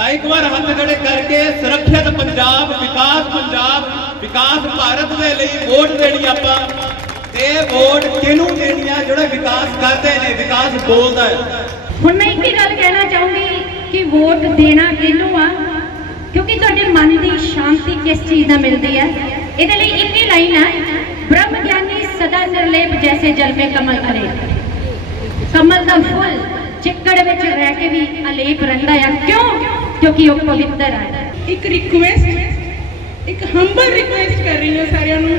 ਤਾਂ ਇੱਕ ਵਾਰ ਹੱਥ ਖੜੇ ਕਰਕੇ ਸੁਰੱਖਿਅਤ ਪੰਜਾਬ, ਵਿਕਾਸ ਪੰਜਾਬ, ਵਿਕਾਸ ਭਾਰਤ ਦੇ ਲਈ ਵੋਟ ਦੇਣੀ ਆਪਾਂ। ਤੇ ਵੋਟ ਕਿਹਨੂੰ ਦੇਣੀ ਆ? ਜਿਹੜਾ ਵਿਕਾਸ ਕਰਦੇ ਨੇ, ਵਿਕਾਸ ਬੋਲਦਾ ਹੈ। ਹੁਣ ਮੈਂ ਇੱਕ ਹੀ ਗੱਲ ਕਹਿਣਾ ਚਾਹੂੰਗੀ ਕਿ ਵੋਟ ਦੇਣਾ ਕਿਹਨੂੰ ਆ? ਕਿਉਂਕਿ ਤੁਹਾਡੇ ਮਨ ਦੀ ਸ਼ਾਂਤੀ ਕਿਸ ਚੀਜ਼ ਨਾਲ ਮਿਲਦੀ ਹੈ? ਇਹਦੇ ਲਈ ਇੱਕ ਹੀ ਲਾਈਨ ਹੈ, ਬ੍ਰਹਮ ਗਿਆਨੀ ਸਦਾ ਨਿਰਲੇਪ ਜੈਸੇ ਜਲ ਮੇ ਕਮਲ ਕਰੇ ਕਮਲ ਦਾ ਫੁੱਲ ਚਿੱਕੜ ਵਿੱਚ ਰਹਿ ਕੇ ਵੀ ਅਲੇਪ ਰਹਿੰਦਾ ਆ। ਕਿਉਂ? ਕਿਉਂਕਿ ਉਹ ਪਵਿੱਤਰ ਹੈ। ਇੱਕ ਰਿਕੁਐਸਟ ਇੱਕ ਹੰਬਲ ਰਿਕੁਐਸਟ ਕਰ ਰਹੀ ਹਾਂ ਸਾਰਿਆਂ ਨੂੰ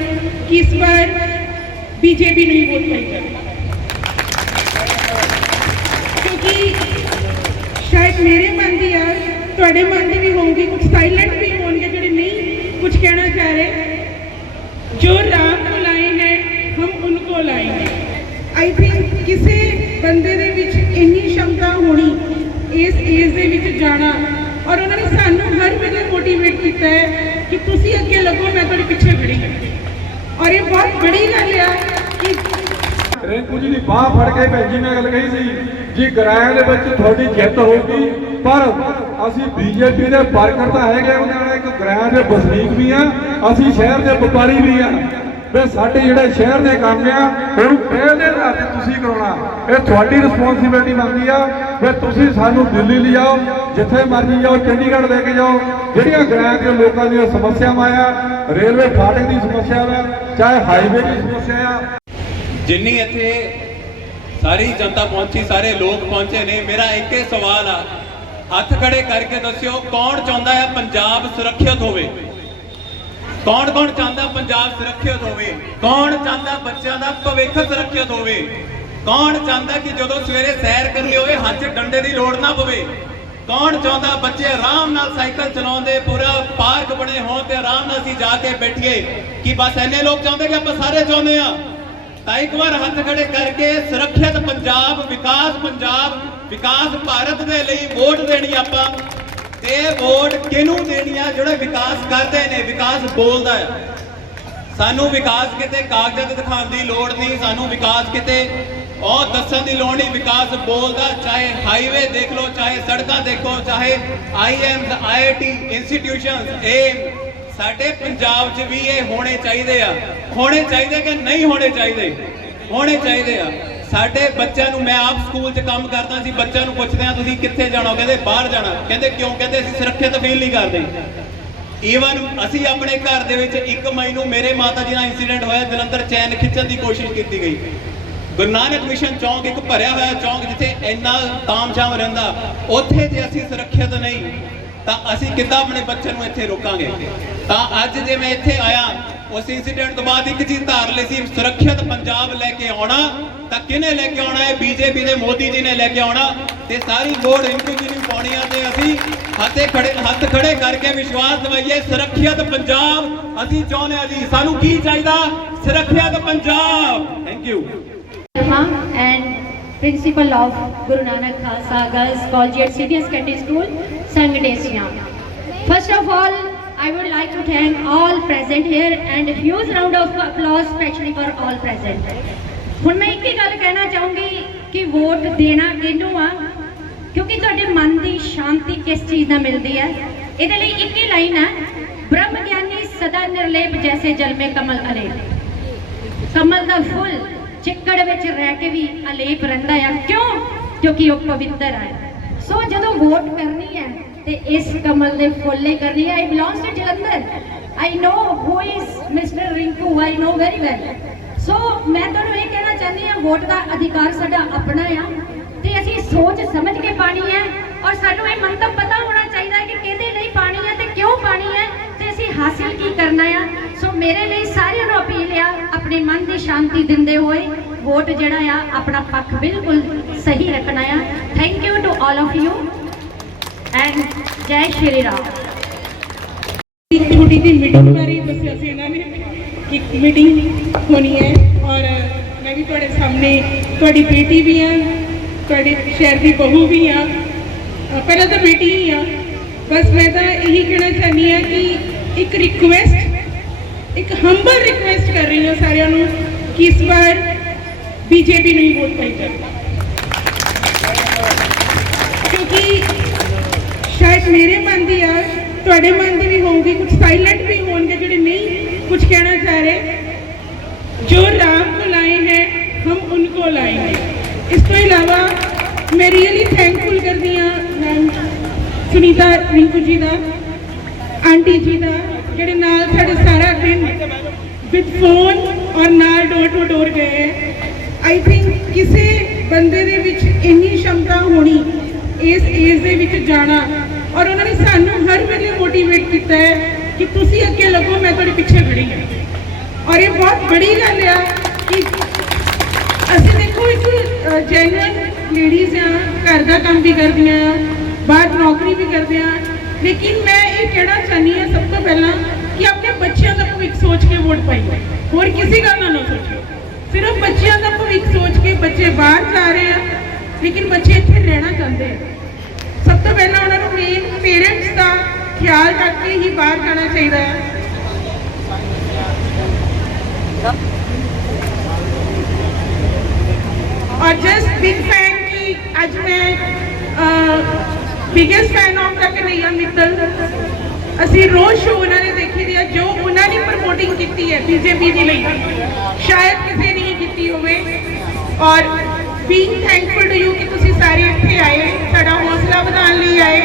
ਕਿ ਇਸ ਵਾਰ ਬੀਜੇਪੀ ਨੂੰ ਹੀ ਵੋਟ ਪਾਈ ਕਿਉਂਕਿ ਸ਼ਾਇਦ ਮੇਰੇ ਮਨ ਦੀ ਆ ਤੁਹਾਡੇ ਮਨ ਦੀ ਵੀ ਹੋਊਗੀ ਕੁਝ ਸਾਇਲੈਂਟ ਵੀ ਹੋਣਗੇ ਜਿਹੜੇ ਨਹੀਂ ਕੁਝ ਕਹਿਣਾ ਚਾਹ ਰਹੇ। ਵੇਲੇ ਕੀਤਾ ਹੈ ਕਿ ਤੁਸੀਂ ਅੱਗੇ ਲੱਗੋ, ਮੈਂ ਤੁਹਾਡੇ ਪਿੱਛੇ ਖੜੀ ਔਰ ਇਹ ਬਹੁਤ ਬੜੀ ਗੱਲ ਆ ਕਿ ਰਿੰਕੂ ਜੀ ਦੀ ਬਾਹ ਫੜ ਕੇ ਭੈਣ ਜੀ ਨੇ ਗੱਲ ਕਹੀ ਸੀ ਜੀ, ਗਰਾਇਆਂ ਦੇ ਵਿੱਚ ਤੁਹਾਡੀ ਜਿੱਤ ਹੋਊਗੀ, ਪਰ ਅਸੀਂ ਬੀਜੇਪੀ ਦੇ ਵਰਕਰ ਤਾਂ ਹੈਗੇ ਉਹਨਾਂ ਨਾਲ ਇੱਕ ਗਰਾਇਆਂ ਦੇ ਵਸਨੀਕ ਵੀ ਆ, ਅਸੀਂ ਸ਼ਹਿਰ ਦੇ ਵਪਾਰੀ ਵੀ ਆ। ਵੇ ਸਾਡੇ ਜਿਹੜੇ ਸ਼ਹਿਰ ਦੇ ਕੰਮ ਆ, ਉਹਨੂੰ ਪਹਿਲੇ ਆਧਾਰ ਤੇ ਤੁਸੀਂ ਕਰਾਉਣਾ। ਇਹ ਤੁਹਾਡੀ ਰਿਸਪੌਂਸਿਬਿਲਟੀ ਬਣਦੀ ਆ। ਵੇ ਤੁਸੀਂ ਸਾਨੂੰ ਦਿੱਲੀ ਲਿਆਓ ਜਿੱਥੇ ਮਰਜ਼ੀ ਜਾਓ, ਚੰਡੀਗੜ੍ਹ ਲੈ ਕੇ ਜਾਓ ਜਿਹੜੀਆਂ ਗ੍ਰਾਂ ਦੇ ਲੋਕਾਂ ਦੀਆਂ ਸਮੱਸਿਆਵਾਂ ਆ, ਰੇਲਵੇ ਫਾਟਕ ਦੀ ਸਮੱਸਿਆ ਆ ਚਾਹੇ ਹਾਈਵੇ ਦੀ ਸਮੱਸਿਆ ਆ। ਜਿੰਨੀ ਇੱਥੇ ਸਾਰੀ ਜਨਤਾ ਪਹੁੰਚੀ, ਸਾਰੇ ਲੋਕ ਪਹੁੰਚੇ ਨੇ, ਮੇਰਾ ਇੱਕ ਸਵਾਲ ਆ। ਹੱਥ ਖੜੇ ਕਰਕੇ ਦੱਸਿਓ, ਕੌਣ ਚਾਹੁੰਦਾ ਹੈ ਪੰਜਾਬ ਸੁਰੱਖਿਅਤ ਹੋਵੇ? ਕੌਣ ਕੌਣ ਚਾਹੁੰਦਾ ਪੰਜਾਬ ਸੁਰੱਖਿਅਤ ਹੋਵੇ? ਕੌਣ ਚਾਹੁੰਦਾ ਬੱਚਿਆਂ ਦਾ ਭਵਿੱਖ ਸੁਰੱਖਿਅਤ ਹੋਵੇ? ਕੌਣ ਚਾਹੁੰਦਾ ਕਿ ਜਦੋਂ ਸਵੇਰੇ ਸੈਰ ਕਰਨੀ ਹੋਵੇ ਹੱਥ ਡੰਡੇ ਦੀ ਲੋੜ ਨਾ ਪਵੇ? ਕੌਣ ਚਾਹੁੰਦਾ ਬੱਚੇ ਆਰਾਮ ਨਾਲ ਸਾਈਕਲ ਚਲਾਉਂਦੇ, ਪੂਰਾ ਪਾਰਕ ਬਣੇ ਹੋਣ ਤੇ ਆਰਾਮ ਨਾਲ ਅਸੀਂ ਜਾ ਕੇ ਬੈਠੀਏ? ਕਿ ਬਸ ਐਨੇ ਲੋਕ ਚਾਹੁੰਦੇ ਕਿ ਆਪਾਂ ਸਾਰੇ ਚਾਹੁੰਦੇ ਆ ਤਾਂ ਇੱਕ ਵਾਰ ਹੱਥ ਖੜੇ ਕਰਕੇ ਸੁਰੱਖਿਅਤ ਪੰਜਾਬ, ਵਿਕਾਸ ਪੰਜਾਬ, ਵਿਕਾਸ ਭਾਰਤ ਦੇ ਲਈ ਵੋਟ ਦੇਣੀ ਆਪਾਂ। ਤੇ ਵੋਟ ਕਿਹਨੂੰ ਦੇਣੀ ਆ? ਜਿਹੜੇ ਵਿਕਾਸ ਕਰਦੇ ਨੇ, ਵਿਕਾਸ ਬੋਲਦਾ ਹੈ ਸਾਨੂੰ ਵਿਕਾਸ ਕਿਤੇ ਕਾਗਜ਼ਾਂ ਦਿਖਾਉਣ ਦੀ ਲੋੜ ਨਹੀਂ, ਸਾਨੂੰ ਵਿਕਾਸ ਕਿਤੇ ਉਹ ਦੱਸਣ ਦੀ ਲੋੜ ਨਹੀਂ, ਵਿਕਾਸ ਬੋਲਦਾ, ਚਾਹੇ ਹਾਈਵੇ ਦੇਖ ਲਓ, ਚਾਹੇ ਸੜਕਾਂ ਦੇਖੋ ਚਾਹੇ ਆਈਐਮ ਆਈਆਈਟੀ ਇੰਸਟੀਟਿਊਸ਼ਨਸ ਇਹ ਸਾਡੇ ਪੰਜਾਬ 'ਚ ਵੀ ਇਹ ਹੋਣੇ ਚਾਹੀਦੇ ਆ। ਹੋਣੇ ਚਾਹੀਦੇ ਕਿ ਨਹੀਂ ਹੋਣੇ ਚਾਹੀਦੇ? ਹੋਣੇ ਚਾਹੀਦੇ ਆ। ਸਾਡੇ ਬੱਚਿਆਂ ਨੂੰ ਮੈਂ ਆਪ ਸਕੂਲ 'ਚ ਕੰਮ ਕਰਦਾ ਸੀ, ਬੱਚਿਆਂ ਨੂੰ ਪੁੱਛਦੇ ਆ ਤੁਸੀਂ ਕਿੱਥੇ ਜਾਣਾ? ਕਹਿੰਦੇ, ਬਾਹਰ ਜਾਣਾ। ਕਹਿੰਦੇ, ਕਿਉਂ? ਕਹਿੰਦੇ, ਅਸੀਂ ਸੁਰੱਖਿਅਤ ਫੀਲ ਨਹੀਂ ਕਰਦੇ। ਈਵਨ ਅਸੀਂ ਆਪਣੇ ਘਰ ਦੇ ਵਿੱਚ 1 ਮਈ ਨੂੰ ਮੇਰੇ ਮਾਤਾ ਜੀ ਨਾਲ ਇਨਸੀਡੈਂਟ ਹੋਇਆ, ਜਲੰਧਰ ਚੈਨ ਖਿੱਚਣ ਦੀ ਕੋਸ਼ਿਸ਼ ਕੀਤੀ ਗਈ। ਗੁਰੂ ਨਾਨਕ ਮਿਸ਼ਨ ਚੌਂਕ ਇੱਕ ਭਰਿਆ ਹੋਇਆ ਚੌਂਕ ਜਿੱਥੇ ਇੰਨਾ ਤਾਮਝਾਮ ਰਹਿੰਦਾ, ਉੱਥੇ ਜੇ ਅਸੀਂ ਸੁਰੱਖਿਅਤ ਨਹੀਂ, ਤਾਂ ਅਸੀਂ ਕਿੱਦਾਂ ਆਪਣੇ ਬੱਚੇ ਨੂੰ ਇੱਥੇ ਰੋਕਾਂਗੇ? ਤਾਂ ਅੱਜ ਜੇ ਮੈਂ ਇੱਥੇ ਆਇਆ, ਉਸ ਇਨਸੀਡੈਂਟ ਤੋਂ ਬਾਅਦ ਇੱਕ ਚੀਜ਼ ਧਾਰ ਲਈ ਸੀ, ਸੁਰੱਖਿਅਤ ਪੰਜਾਬ ਲੈ ਕੇ ਆਉਣਾ, ਤਾਂ ਕਿਹਨੇ ਲੈ ਕੇ ਆਉਣਾ? ਹੈ ਬੀਜੇਪੀ ਦੇ ਮੋਦੀ ਜੀ ਨੇ ਲੈ ਕੇ ਆਉਣਾ। ਤੇ ਸਾਰੀ ਵੋਟ ਰਿੰਕੂ ਜੀ ਨੂੰ ਪਾਉਣੀ ਆ ਤੇ ਅਸੀਂ ਹੱਥੇ ਖੜੇ, ਹੱਥ ਖੜੇ ਕਰਕੇ ਵਿਸ਼ਵਾਸ ਦਿਵਾਈਏ, ਸੁਰੱਖਿਅਤ ਪੰਜਾਬ ਅਸੀਂ ਚਾਹੁੰਦੇ ਆ ਜੀ। ਸਾਨੂੰ ਕੀ ਚਾਹੀਦਾ? ਸੁਰੱਖਿਅਤ Punjab. Thank you and principal of Guru Nanak Khalsa Girls Collegiate Senior Secondary School, Sangadesia. First of all, I would like to thank all present here and a huge round of applause especially for all present. ਹੁਣ ਮੈਂ ਇੱਕ ਹੀ ਗੱਲ ਕਹਿਣਾ ਚਾਹੂੰਗੀ ਕਿ vote ਦੇਣਾ ਕਿਹਨੂੰ ਆ ਕਿਉਂਕਿ ਤੁਹਾਡੇ ਮਨ ਦੀ ਸ਼ਾਂਤੀ ਕਿਸ ਚੀਜ਼ ਨਾਲ ਮਿਲਦੀ ਹੈ ਇਹਦੇ ਲਈ ਇੱਕ ਹੀ ਲਾਈਨ ਹੈ ਬ੍ਰਹਮ ਗਿਆਨੀ ਸਦਾ ਨਿਰਲੇਪ ਜੈਸੇ ਜਲ ਮੇ ਕਮਲ ਅਰੇ ਕਮਲ ਦਾ ਫੁੱਲ ਚਿੱਕੜ ਵਿੱਚ ਰਹਿ ਕੇ ਵੀ ਅਲੇਪ ਰਹਿੰਦਾ ਆ। ਕਿਉਂ? ਕਿਉਂਕਿ ਉਹ ਪਵਿੱਤਰ ਹੈ ਸੋ ਜਦੋਂ ਵੋਟ ਕਰਨੀ ਹੈ ਤੇ ਇਸ ਕਮਲ ਦੇ ਫੁੱਲ ਕਰਨੀ ਹੈ। I belongs to Jalandhar. I know who is mister Rinku I know very well so ਮੈਂ ਤੁਹਾਨੂੰ ਇਹ ਕਹਿਣਾ ਚਾਹੁੰਦੀ ਹਾਂ, ਵੋਟ ਦਾ ਅਧਿਕਾਰ ਸਾਡਾ ਆਪਣਾ ਆ ਤੇ ਅਸੀਂ ਸੋਚ ਸਮਝ ਕੇ ਪਾਣੀ ਹੈ ਔਰ ਸਾਨੂੰ ਇਹ ਮੰਤਵ ਪਤਾ ਹੋਣਾ ਚਾਹੀਦਾ ਹੈ ਕਿ ਕਿਹਦੇ ਲਈ ਪਾਣੀ ਹੈ ਤੇ ਕਿਉਂ ਪਾਣੀ ਹੈ ਤੇ ਅਸੀਂ ਹਾਸਿਲ ਕੀ ਕਰਨਾ ਆ। ਸੋ ਮੇਰੇ ਲਈ ਸਾਰਿਆਂ ਨੂੰ ਅਪੀਲ ਆ, ਆਪਣੇ ਮਨ ਦੀ ਸ਼ਾਂਤੀ ਦਿੰਦੇ ਹੋਏ ਵੋਟ ਜਿਹੜਾ ਆ, ਆਪਣਾ ਪੱਖ ਬਿਲਕੁਲ ਸਹੀ ਰੱਖਣਾ ਆ। Thank you to all of you and Jai Shri Ram. ਇੱਕ ਛੋਟੀ ਜਿਹੀ ਮੀਟਿੰਗ ਬਾਰੇ ਦੱਸਿਆ ਸੀ ਇਹਨਾਂ ਨੇ, ਕਿ ਮੀਟਿੰਗ ਹੋਣੀ ਹੈ ਔਰ ਮੈਂ ਵੀ ਤੁਹਾਡੇ ਸਾਹਮਣੇ, ਤੁਹਾਡੀ ਬੇਟੀ ਵੀ ਹਾਂ ਤੁਹਾਡੇ ਸ਼ਹਿਰ ਦੀ ਬਹੂ ਵੀ ਹਾਂ ਪਹਿਲਾਂ ਤਾਂ ਬੇਟੀ ਹੀ ਆ। ਬਸ ਮੈਂ ਤਾਂ ਇਹੀ ਕਹਿਣਾ ਚਾਹੁੰਦੀ ਆ ਕਿ ਇੱਕ ਰਿਕੁਐਸਟ ਇੱਕ ਹੰਬਲ ਰਿਕੁਐਸਟ ਕਰ ਰਹੀ ਹਾਂ ਸਾਰਿਆਂ ਨੂੰ ਕਿ ਇਸ ਵਾਰ ਬੀਜੇਪੀ ਨੂੰ ਹੀ ਵੋਟ ਪਾਈ ਜਾਵੇ। ਕਿਉਂਕਿ ਸ਼ਾਇਦ ਮੇਰੇ ਮਨ ਦੀ ਆ ਤੁਹਾਡੇ ਮਨ ਦੀ ਵੀ ਹੋਊਗੀ ਕੁਝ ਸਾਇਲੈਂਟ ਵੀ ਹੋਣਗੇ ਜਿਹੜੇ ਨਹੀਂ ਕੁਝ ਕਹਿਣਾ ਚਾਹ ਰਹੇ। ਜੋ ਰਾਮ ਕੋ ਲਾਏ ਹੈ, ਹਮ ਉਨਕੋ ਲਾਏਗੇ ਇਸ ਤੋਂ ਇਲਾਵਾ ਮੈਂ ਰੀਅਲੀ ਥੈਂਕਫੁਲ ਕਰਦੀ ਹਾਂ ਮੈਮ ਸੁਨੀਤਾ ਰਿੰਕੂ ਜੀ ਦਾ, ਆਂਟੀ ਜੀ ਦਾ ਜਿਹੜੇ ਨਾਲ ਸਾਡੇ ਸਾਰਾ ਦਿਨ ਵਿਦ ਫੋਨ ਔਰ ਨਾਲ ਡੋਰ ਟੂ ਡੋਰ ਗਏ ਆਈ ਥਿੰਕ ਕਿਸੇ ਬੰਦੇ ਦੇ ਵਿੱਚ ਇੰਨੀ ਸ਼ਮਤਾ ਹੋਣੀ ਇਸ ਏਜ ਦੇ ਵਿੱਚ ਜਾਣਾ ਔਰ ਉਹਨਾਂ ਨੇ ਸਾਨੂੰ ਹਰ ਵੇਲੇ ਮੋਟੀਵੇਟ ਕੀਤਾ ਹੈ ਕਿ ਤੁਸੀਂ ਅੱਗੇ ਲੱਗੋ, ਮੈਂ ਤੁਹਾਡੇ ਪਿੱਛੇ ਖੜੀ ਹਾਂ। ਔਰ ਇਹ ਬਹੁਤ ਬੜੀ ਗੱਲ ਆ ਕਿ ਅਸੀਂ ਦੇਖੋ ਇੱਕ ਜੈਨੂਅਨ ਲੇਡੀਜ਼ ਆ, ਘਰ ਦਾ ਕੰਮ ਵੀ ਕਰਦੀਆਂ, ਬਾਹਰ ਨੌਕਰੀ ਵੀ ਕਰਦੇ ਆ ਲੇਕਿਨ ਮੈਂ ਇਹ ਕਹਿਣਾ ਚਾਹਨੀ ਸੋਚ ਕੇ ਵੋਟ ਪਾਈਓ ਹੋਰ ਕਿਸੇ ਗੱਲ ਦਾ ਨਾ ਸੋਚਿਓ ਸਿਰਫ ਬੱਚਿਆਂ ਦਾ ਭਵਿੱਖ ਸੋਚ ਕੇ ਬੱਚੇ ਬਾਹਰ ਜਾ ਰਹੇ ਆ ਲੇਕਿਨ ਬੱਚੇ ਇੱਥੇ ਰਹਿਣਾ ਚਾਹੁੰਦੇ ਆ ਸਭ ਤੋਂ ਪਹਿਲਾਂ ਉਹਨਾਂ ਨੂੰ ਮੇਨ ਪੇਰੈਂਟਸ ਦਾ ਖਿਆਲ ਰੱਖ ਕੇ ਹੀ ਬਾਹਰ ਜਾਣਾ ਚਾਹੀਦਾ ਹੈ और जस्ट बिग फैन की आज मैं biggest fan of the Kanhaiya Mittal ਅਸੀਂ ਰੋਜ਼ ਸ਼ੋ ਉਹਨਾਂ ਨੇ ਦੇਖੀ ਦੀ ਹੈ ਜੋ ਉਹਨਾਂ ਨੇ ਪ੍ਰਮੋਟਿੰਗ ਕੀਤੀ ਹੈ ਬੀਜੇਪੀ ਦੇ ਲਈ। ਸ਼ਾਇਦ ਕਿਸੇ ਨੇ ਕੀਤੀ ਹੋਵੇ। ਔਰ ਬੀਇੰਗ ਥੈਂਕਫੁਲ ਟੂ ਯੂ ਕਿ ਤੁਸੀਂ ਸਾਰੇ ਇੱਥੇ ਆਏ, ਸਾਡਾ ਹੌਸਲਾ ਵਧਾਉਣ ਲਈ ਆਏ।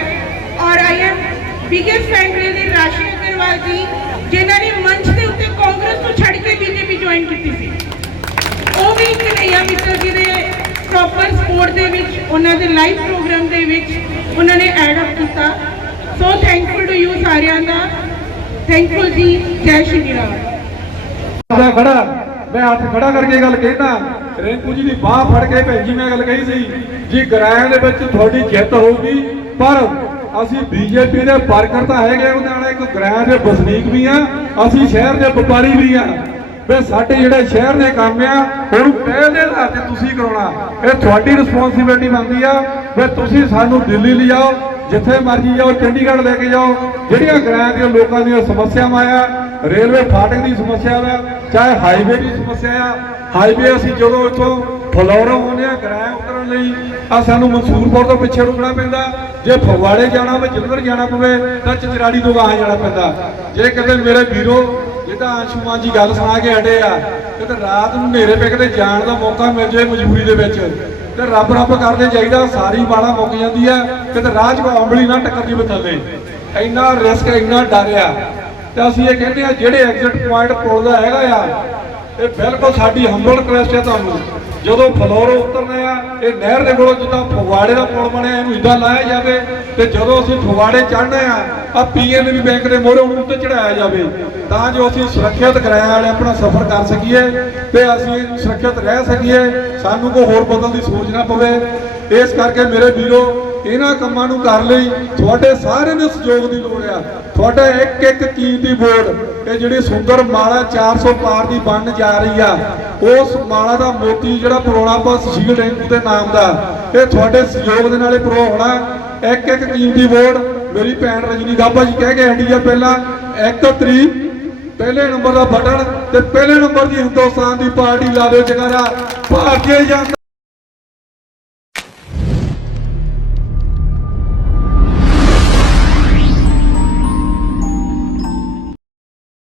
ਔਰ I am biggest fan really Raashi Agarwal ਜੀ, ਜਿਨ੍ਹਾਂ ਨੇ ਮੰਚ ਦੇ ਉੱਤੇ ਕਾਂਗਰਸ ਨੂੰ ਛੱਡ ਕੇ ਬੀਜੇਪੀ ਜੁਆਇਨ ਕੀਤੀ ਸੀ। ਉਹ ਵੀ ਕਨਈਆ ਮਿੱਤਲ ਜੀ ਦੇ ਪ੍ਰੋਪਰ ਸਪੋਰਟ ਦੇ ਵਿੱਚ, ਉਹਨਾਂ ਦੇ ਲਾਈਵ ਪ੍ਰੋਗਰਾਮ ਦੇ ਵਿੱਚ ਉਹਨਾਂ ਨੇ ਐਡ ਅਪ ਕੀਤਾ। ਸੋ ਥੈਂਕਫੁਲ ਯੂ ਸਾਰਿਆਂ ਦਾ। ਥੈਂਕਫੁਲ ਜੀ, ਜੈ ਸ਼੍ਰੀ ਰਾਮ। ਦਾ ਖੜਾ, ਮੈਂ ਹੱਥ ਖੜਾ ਕਰਕੇ ਗੱਲ ਕਹਿਣਾ। ਰਿੰਕੂ ਜੀ ਦੀ ਬਾਹ ਫੜ ਕੇ ਭੈਣ ਜੀ, ਮੈਂ ਗੱਲ ਕਹੀ ਸੀ ਜੀ, ਗਰਾਇਆਂ ਵਿੱਚ ਤੁਹਾਡੀ ਜਿੱਤ ਹੋਊਗੀ, ਪਰ ਅਸੀਂ ਬੀਜੇਪੀ ਦੇ ਵਰਕਰ ਤਾਂ ਹੈਗੇ ਉਹਦੇ ਨਾਲ ਇੱਕ ਗਰਾਇਆਂ ਦੇ ਵਸਨੀਕ ਵੀ ਆ, ਅਸੀਂ ਸ਼ਹਿਰ ਦੇ ਵਪਾਰੀ ਵੀ ਆ। ਵੇ ਸਾਡੇ ਜਿਹੜੇ ਸ਼ਹਿਰ ਦੇ ਕੰਮ ਆ, ਉਹਨੂੰ ਪਹਿਲ ਦੇ ਆਧਾਰ ਤੇ ਤੁਸੀਂ ਕਰਾਉਣਾ। ਇਹ ਤੁਹਾਡੀ ਰਿਸਪੌਂਸਿਬਿਲਟੀ ਬਣਦੀ ਆ। ਵੇ ਤੁਸੀਂ ਸਾਨੂੰ ਦਿੱਲੀ ਲਿਆਓ ਜਿੱਥੇ ਮਰਜ਼ੀ ਜਾਓ, ਚੰਡੀਗੜ੍ਹ ਲੈ ਕੇ ਜਾਓ, ਜਿਹੜੀਆਂ ਗ੍ਰਾਂ ਦੀਆਂ ਲੋਕਾਂ ਦੀਆਂ ਸਮੱਸਿਆਵਾਂ ਆ, ਰੇਲਵੇ ਫਾਟਕ ਦੀ ਸਮੱਸਿਆ ਆ ਚਾਹੇ ਹਾਈਵੇ ਦੀ ਸਮੱਸਿਆ ਆ ਹਾਈਵੇ ਅਸੀਂ ਜਦੋਂ ਇੱਥੋਂ ਫਲੋਰੋਂ ਆਉਂਦੇ ਆ ਗ੍ਰਾਂ ਉਤਰਨ ਲਈ ਆ ਸਾਨੂੰ ਮਨਸੂਰਪੁਰ ਤੋਂ ਪਿੱਛੇ ਰੁਕਣਾ ਪੈਂਦਾ, ਜੇ ਫਗਵਾੜੇ ਜਾਣਾ ਹੋਵੇ, ਜਲੰਧਰ ਜਾਣਾ ਪਵੇ, ਤਾਂ ਚਚਰਾੜੀ ਤੋਂ ਗਾਹਾਂ ਜਾਣਾ ਪੈਂਦਾ। ਜੇ ਕਿਤੇ ਮੇਰੇ ਵੀਰੋ ਜਿੱਦਾਂ ਅੰਸ਼ੂਮਾਨ ਜੀ ਗੱਲ ਸੁਣਾ ਕੇ ਹਟੇ ਆ, ਕਿਤੇ ਰਾਤ ਨੂੰ ਹਨੇਰੇ ਪੈ ਕਿਤੇ ਜਾਣ ਦਾ ਮੌਕਾ ਮਿਲ ਜਾਏ ਮਜਬੂਰੀ ਦੇ ਵਿੱਚ ਤੇ ਰੱਬ ਰੱਬ ਕਰਦੇ ਜਾਈਦਾ, ਸਾਰੀ ਬਾਲਾ ਮੁੱਕ ਜਾਂਦੀ ਹੈ ਕਿਤੇ ਰਾਹ 'ਚ ਕੋਈ ਅੰਬਲੀ ਨਾ ਟੱਕਰ ਜੀ ਥੱਲੇ। ਇੰਨਾ ਰਿਸਕ ਇੰਨਾ ਡਰ ਆ। ਤੇ ਅਸੀਂ ਇਹ ਕਹਿੰਦੇ ਆ, ਜਿਹੜੇ ਐਗਜ਼ਿਟ ਪੁਆਇੰਟ ਪੁਲ ਦਾ ਹੈਗਾ ਆ, ਇਹ ਬਿਲਕੁਲ ਸਾਡੀ ਹੰਬਲ ਰਿਕਵੈਸਟ ਹੈ ਤੁਹਾਨੂੰ। ਜਦੋਂ ਫਲੋਰੋ ਉਤਰਨਾ ਆ, ਇਹ ਨਹਿਰ ਦੇ ਕੋਲੋਂ ਜਿੱਦਾਂ ਫਗਵਾੜੇ ਦਾ ਪੁਲ ਬਣਿਆ, ਇਹਨੂੰ ਇਦਾਂ ਲਾਇਆ ਜਾਵੇ ਤੇ ਜਦੋਂ ਅਸੀਂ ਫਗਵਾੜੇ ਚੜ੍ਹਨਾ ਆ ਆ ਪੀਐਨਬੀ ਬੈਂਕ ਦੇ ਮੋਹਰੇ ਉਹਨੂੰ ਉੱਤੇ ਚੜਾਇਆ ਜਾਵੇ। ਤਾਂ ਜੋ ਅਸੀਂ ਸੁਰੱਖਿਅਤ ਕਿਰਾਇਆ ਵਾਲੇ ਆਪਣਾ ਸਫ਼ਰ ਕਰ ਸਕੀਏ ਤੇ ਅਸੀਂ ਸੁਰੱਖਿਅਤ ਰਹਿ ਸਕੀਏ, ਸਾਨੂੰ ਕੋਈ ਹੋਰ ਬਦਲ ਦੀ ਸੋਚ ਨਾ ਪਵੇ। ਇਸ ਕਰਕੇ ਮੇਰੇ ਵੀਰੋ ਇਹਨਾਂ ਕੰਮਾਂ ਨੂੰ ਕਰਨ ਲਈ। ਤੁਹਾਡੇ ਸਾਰਿਆਂ ਦੇ ਸਹਿਯੋਗ ਦੀ ਲੋੜ ਆ। ਤੁਹਾਡਾ ਇੱਕ ਇੱਕ ਕੀਮਤੀ ਵੋਟ ਇਹ ਜਿਹੜੀ ਸੁੰਦਰ ਮਾਲਾ 400 ਪਾਰ ਦੀ ਬਣਨ ਜਾ ਰਹੀ ਆ, ਉਸ ਮਾਲਾ ਦਾ ਮੋਤੀ ਜਿਹੜਾ ਪਰੋਣਾ ਪਾ ਸੁਸ਼ੀਲ ਰੈਂਕੂ ਦੇ ਨਾਮ ਦਾ, ਇਹ ਤੁਹਾਡੇ ਸਹਿਯੋਗ ਦੇ ਨਾਲ ਹੀ ਪ੍ਰੋ ਹੋਣਾ। ਇੱਕ ਇੱਕ ਕੀਮਤੀ ਵੋਟ ਮੇਰੀ ਭੈਣ ਰਜਨੀ ਗਾਬਾ ਜੀ ਕਹਿ ਕੇ ਹਟੀ ਆ ਪਹਿਲਾਂ, ਇੱਕ ਤਰੀਕ, ਪਹਿਲੇ ਨੰਬਰ ਦਾ ਬਟਨ ਤੇ ਪਹਿਲੇ ਨੰਬਰ ਦੀ ਹਿੰਦੁਸਤਾਨ ਦੀ ਪਾਰਟੀ ਲਾਵੇ ਦਿਓ ਜਗਾਰਾ। ਭਾਰਤੀ ਜਨਤਾ